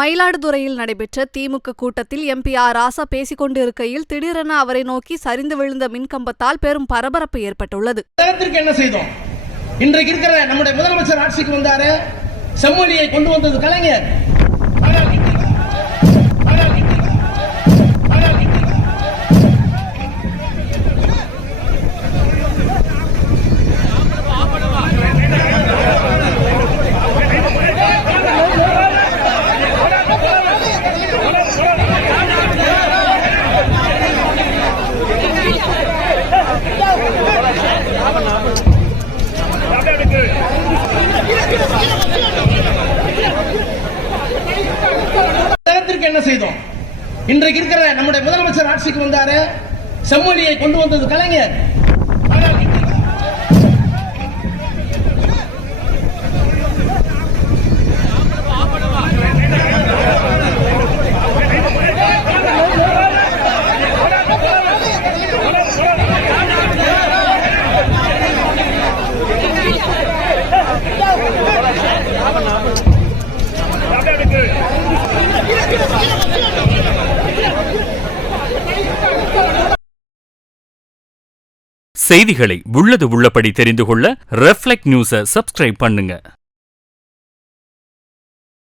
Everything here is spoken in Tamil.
மயிலாடுதுறையில் நடைபெற்ற திமுக கூட்டத்தில் எம்பி ஆர் ராசா பேசிக் கொண்டிருக்கையில் திடீரென அவரை நோக்கி சரிந்து விழுந்த மின்கம்பத்தால் பெரும் பரபரப்பு ஏற்பட்டுள்ளது. என்ன செய்தோம்? இன்றைக்கு இருக்கிற நம்முடைய முதலமைச்சர் ஆட்சிக்கு வந்தாரு, செம்மொழியை கொண்டு வந்தது கலைஞர். என்ன செய்தோம்? இன்றைக்கு இருக்கிற நம்முடைய முதலமைச்சர் ஆட்சிக்கு வந்தாரு, செம்மொழியை கொண்டு வந்தது கலைஞர். செய்திகளை உள்ளது உள்ளபடி தெரிந்து கொள்ள ரெஃப்ளெக்ட் நியூஸை சப்ஸ்கிரைப் பண்ணுங்க.